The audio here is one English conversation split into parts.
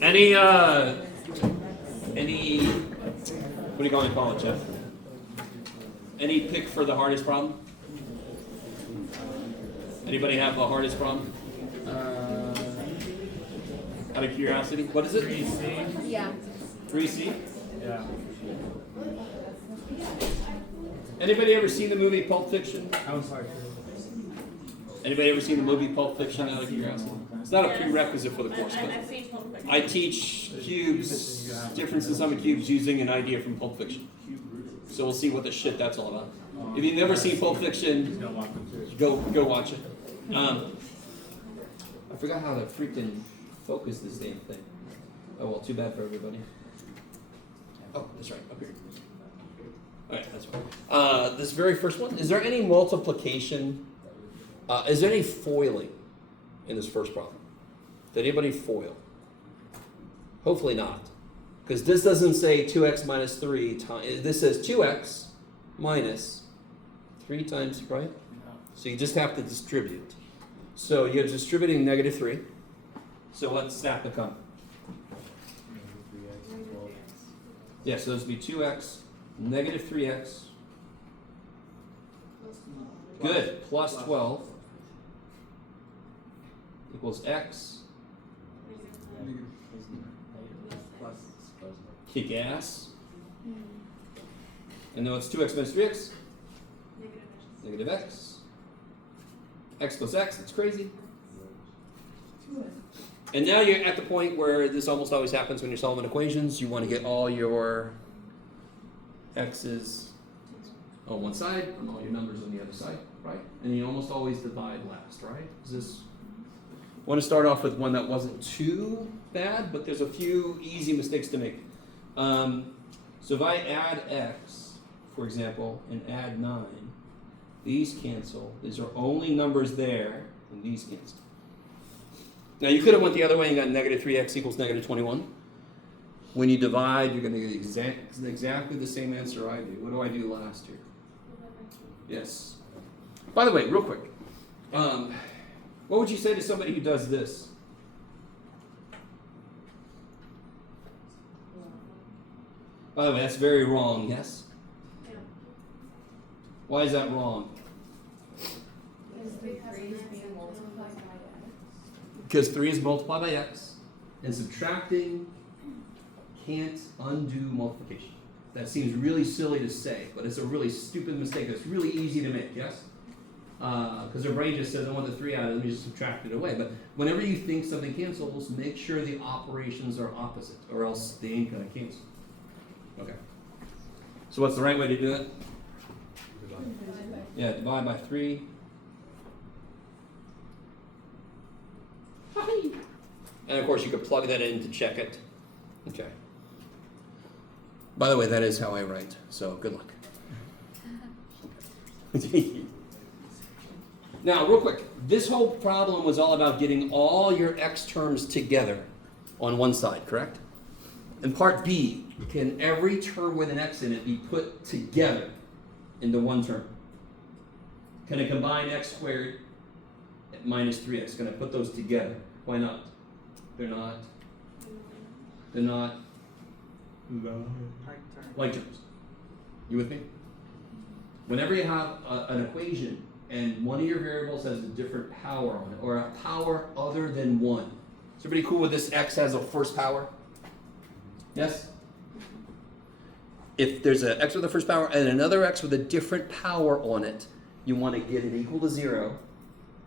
Any, what do you call it, Jeff? Any pick for the hardest problem? Anybody have the hardest problem? Out of curiosity, what is it? 3C. Yeah. 3C? Yeah. Anybody ever seen the movie Pulp Fiction? I'm sorry. Anybody ever seen the movie Pulp Fiction out of curiosity? It's not a prerequisite for the course, but I've seen Pulp Fiction. I teach cubes, difference in sum of cubes using an idea from Pulp Fiction. So we'll see what the shit that's all about. If you've never seen Pulp Fiction, go watch it. I forgot how to freaking focus this damn thing. Oh well, too bad for everybody. Oh, that's right, up here. Alright, that's fine. This very first one, is there any multiplication, is there any foiling in this first problem? Did anybody foil? Hopefully not. Because this doesn't say 2x minus 3 times, this says 2x minus 3 times, right? So you just have to distribute. So you're distributing negative 3. So what's that become? Yeah, so this would be 2x, negative 3x. Good, plus 12 equals x. Kick ass. And now it's 2x minus 3x. Negative x. X plus x, that's crazy. And now you're at the point where this almost always happens when you're solving equations. You want to get all your x's on one side and all your numbers on the other side, right? And you almost always divide last, right? Is this? I want to start off with one that wasn't too bad, but there's a few easy mistakes to make. So if I add x, for example, and add 9, these cancel. These are only numbers there, and these cancel. Now you could have went the other way and got negative 3x equals negative 21. When you divide, you're going to get exactly the same answer I do. What do I do last year? Yes. By the way, real quick, what would you say to somebody who does this? By the way, that's very wrong, yes? Yeah. Why is that wrong? Because 3 is multiplied by x, and subtracting can't undo multiplication. That seems really silly to say, but it's a really stupid mistake. It's really easy to make, yes? Because our brain just says, I want the 3 out of it, let me just subtract it away. But whenever you think something cancels, make sure the operations are opposite, or else they ain't going to cancel. Okay. So what's the right way to do it? Yeah, divide by 3. And of course you could plug that in to check it. Okay. By the way, that is how I write, so good luck. Now, real quick, this whole problem was all about getting all your x terms together on one side, correct? And part B, can every term with an x in it be put together into one term? Can I combine x squared minus 3x? Can I put those together? Why not? They're not like terms. You with me? Whenever you have an equation and one of your variables has a different power on it, or a power other than 1. Is everybody cool with this x has a first power? Yes? If there's an x with a first power and another x with a different power on it, you want to get it equal to 0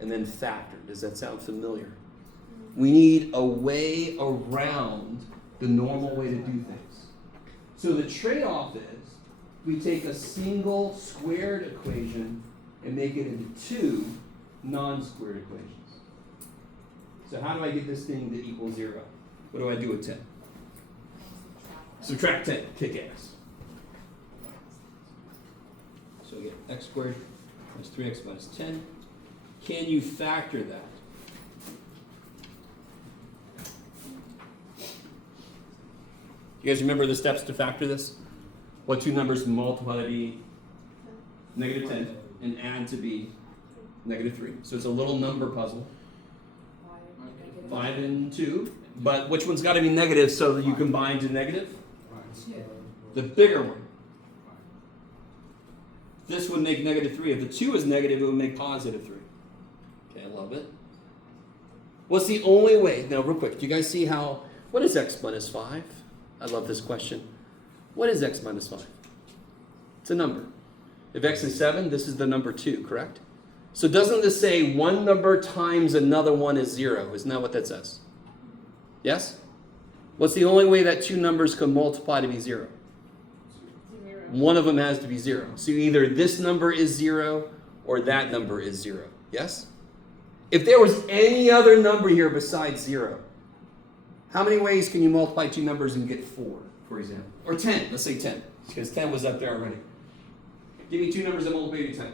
and then factor. Does that sound familiar? We need a way around the normal way to do things. So the trade-off is we take a single squared equation and make it into 2 non-squared equations. So how do I get this thing to equal 0? What do I do with 10? Subtract 10, kick ass. So we get x squared minus 3x minus 10. Can you factor that? You guys remember the steps to factor this? What two numbers multiply to be negative 10 and add to be Negative 3. So it's a little number puzzle. 5 and 2. But which one's got to be negative so that you combine to negative? The bigger one. This would make negative 3. If the 2 is negative, it would make positive 3. Okay, I love it. What's the only way? Now, real quick, do you guys see how, what is x minus 5? I love this question. What is x minus 5? It's a number. If x is 7, this is the number 2, correct? So doesn't this say one number times another one is 0? Isn't that what that says? Yes? What's the only way that two numbers can multiply to be 0? One of them has to be 0. So either this number is 0 or that number is 0. Yes? If there was any other number here besides 0, how many ways can you multiply two numbers and get 4, for example? Or 10. Let's say 10, because 10 was up there already. Give me two numbers that multiply to 10.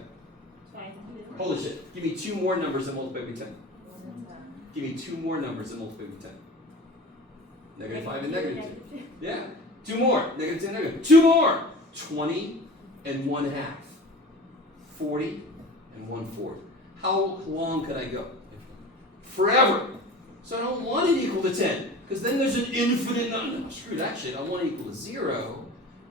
Holy shit. Give me two more numbers that multiply to 10. Give me two more numbers that multiply to 10. Negative 5 and negative 2. Yeah. Two more. Negative 10, negative. Two more. 20 and 1/2. 40 and 1/4. How long could I go? Forever. So I don't want it equal to 10. Because then there's an infinite number. No, screw that shit. I want it equal to 0.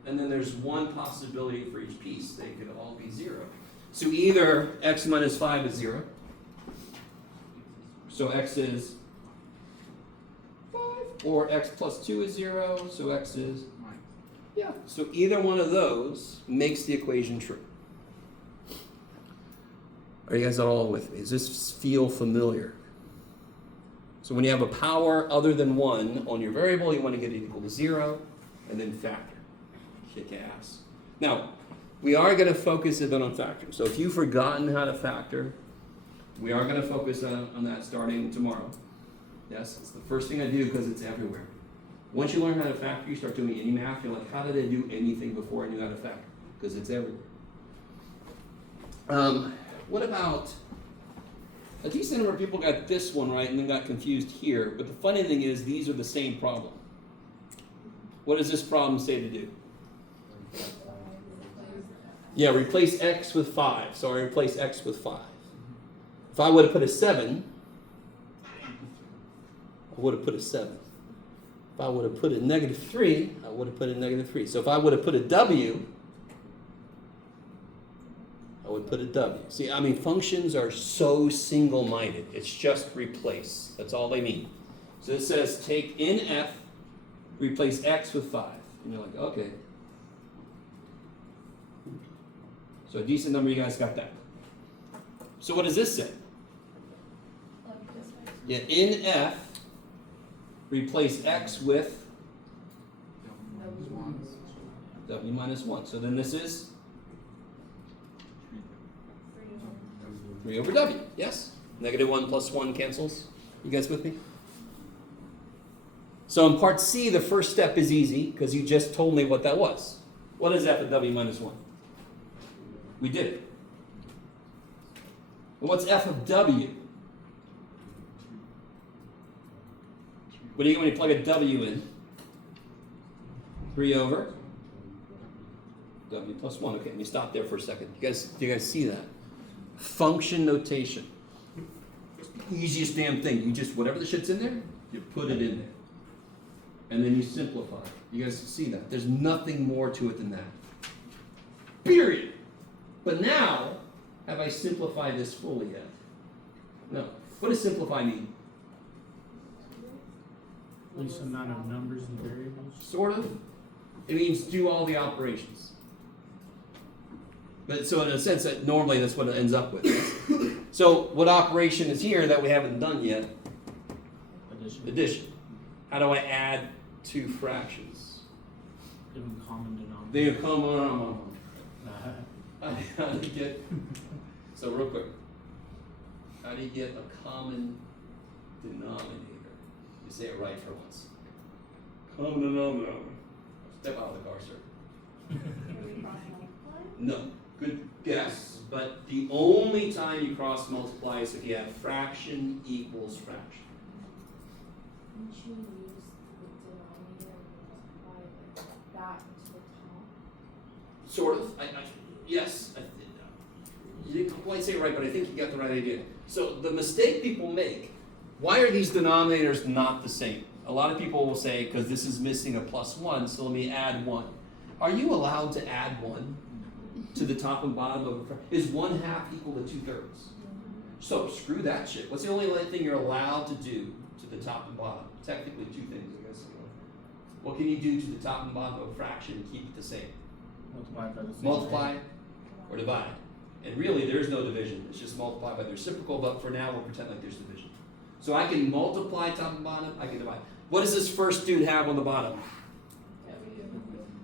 And then there's one possibility for each piece. They could all be 0. So either x minus 5 is 0. So x is 5. Or x plus 2 is 0. So x is 9. Yeah. So either one of those makes the equation true. Are you guys all with me? Does this feel familiar? So when you have a power other than 1 on your variable, you want to get it equal to 0 and then factor. Kick ass. Now, we are going to focus a bit on factoring. So if you've forgotten how to factor, we are going to focus on that starting tomorrow. Yes, it's the first thing I do because it's everywhere. Once you learn how to factor, you start doing any math, you're like, how did I do anything before I knew how to factor? Because it's everywhere. What about, a decent number of people got this one right and then got confused here, but the funny thing is these are the same problem. What does this problem say to do? Yeah, replace x with 5. So I replace x with 5. If I would have put a 7, I would have put a 7. If I would have put a negative 3, I would have put a negative 3. So if I would have put a w, I would put a w. See, I mean, functions are so single-minded. It's just replace. That's all they mean. So it says take in f, replace x with 5. And you're like, okay. So a decent number, you guys got that. So what does this say? Yeah, in f, replace x with w minus 1. So then this is 3 over w. Yes? Negative 1 plus 1 cancels. You guys with me? So in part C, the first step is easy because you just told me what that was. What is f of w minus 1? We did it. And what's f of w? What do you get when you plug a w in? 3 over w plus 1. Okay, let me stop there for a second. Do you guys see that? Function notation. Easiest damn thing. You just, whatever the shit's in there, you put it in there. And then you simplify. You guys see that? There's nothing more to it than that. Period. But now, have I simplified this fully yet? No. What does simplify mean? Least amount of numbers and variables. Sort of. It means do all the operations. But so in a sense, that normally that's what it ends up with. So what operation is here that we haven't done yet? Addition. How do I add two fractions? Give them common denominator. They have common. How do you get? So real quick, how do you get a common denominator? You say it right for once. Common denominator. Step out of the car, sir. No. Good guess, but the only time you cross multiply is if you have fraction equals fraction. Didn't you use the denominator and multiply that into the top? Sort of. Yes. You didn't quite say it right, but I think you got the right idea. So the mistake people make, why are these denominators not the same? A lot of people will say, because this is missing a +1, so let me add 1. Are you allowed to add 1 to the top and bottom of a fraction? Is 1/2 equal to 2/3? So screw that shit. What's the only thing you're allowed to do to the top and bottom? Technically 2 things, I guess. What can you do to the top and bottom of a fraction and keep it the same? Multiply by the same. Multiply or divide. And really, there's no division. It's just multiply by the reciprocal, but for now, we'll pretend like there's division. So I can multiply top and bottom, I can divide. What does this first dude have on the bottom?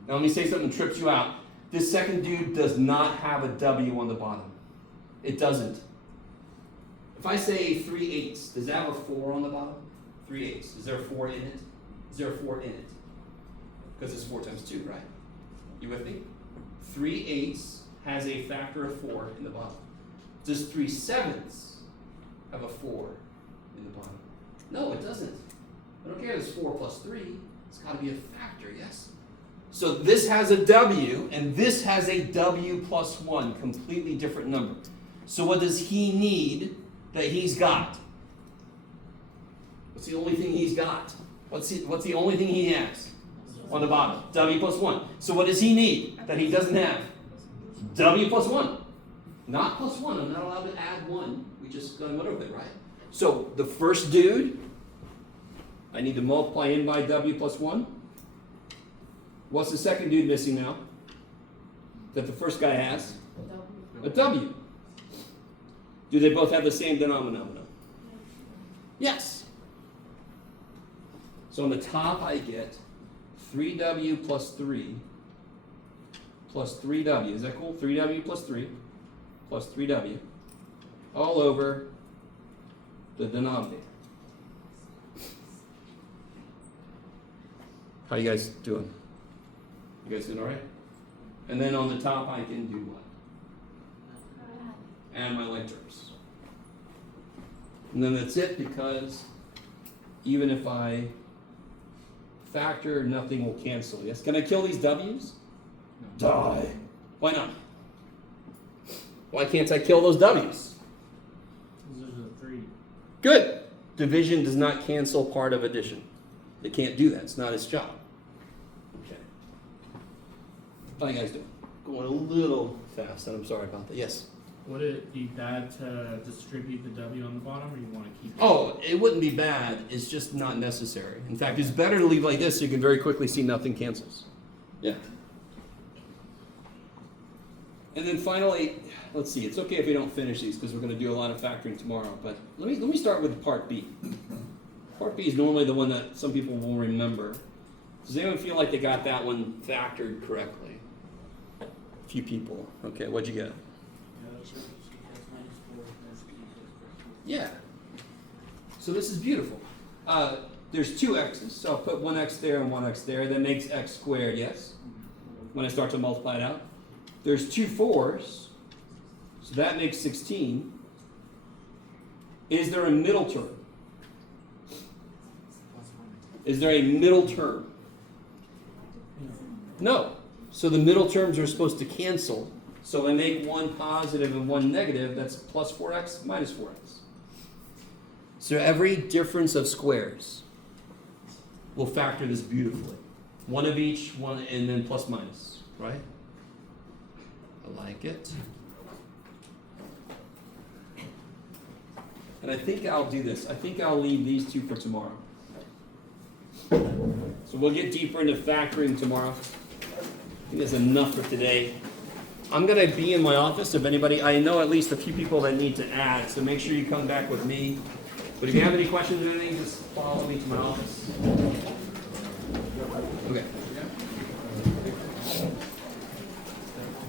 Now let me say something that trips you out. This second dude does not have a W on the bottom. It doesn't. If I say 3/8, does that have a 4 on the bottom? 3/8. Is there a 4 in it? Is there a 4 in it? Because it's 4 times 2, right? You with me? 3/8 has a factor of 4 in the bottom. Does 3/7 have a 4 in the bottom? No, it doesn't. I don't care if it's 4 plus 3. It's got to be a factor, yes? So this has a W, and this has a W plus 1, completely different number. So what does he need that he's got? What's the only thing he's got? What's the only thing he has on the bottom? W plus 1. So what does he need that he doesn't have? W plus 1. Not plus 1. I'm not allowed to add 1. We just got rid of it, right? So the first dude, I need to multiply in by W plus 1. What's the second dude missing now? That the first guy has? A W. Do they both have the same denominator? Yes. So on the top I get 3W plus 3 plus 3W. Is that cool? 3W plus 3 plus 3W all over the denominator. How you guys doing? You guys doing all right? And then on the top I can do what? Add my like terms. And then that's it, because even if I factor, nothing will cancel. Yes? Can I kill these W's? No. Die. Why not? Why can't I kill those W's? Because there's a 3. Good. Division does not cancel part of addition. It can't do that. It's not its job. Okay. How you guys doing? Going a little fast, and I'm sorry about that. Yes? Would it be bad to distribute the W on the bottom, or you want to keep it? Oh, it wouldn't be bad. It's just not necessary. In fact, it's better to leave like this so you can very quickly see nothing cancels. Yeah. And then finally, let's see. It's okay if we don't finish these because we're going to do a lot of factoring tomorrow. But let me start with part B. Part B is normally the one that some people will remember. Does anyone feel like they got that one factored correctly? A few people. Okay, what'd you get? Yeah. So this is beautiful. There's 2 x's, so I'll put 1 x there and 1 x there. That makes x squared, yes? When I start to multiply it out. There's 2 4's, so that makes 16. Is there a middle term? Is there a middle term? No. So the middle terms are supposed to cancel. So I make 1 positive and 1 negative. That's plus 4x minus 4x. So every difference of squares will factor this beautifully. 1 of each, 1, and then plus minus, right? I like it. And I think I'll do this. I think I'll leave these 2 for tomorrow. So we'll get deeper into factoring tomorrow. I think that's enough for today. I'm going to be in my office. If anybody, I know at least a few people that need to add, so make sure you come back with me. But if you have any questions or anything, just follow me to my office. Okay.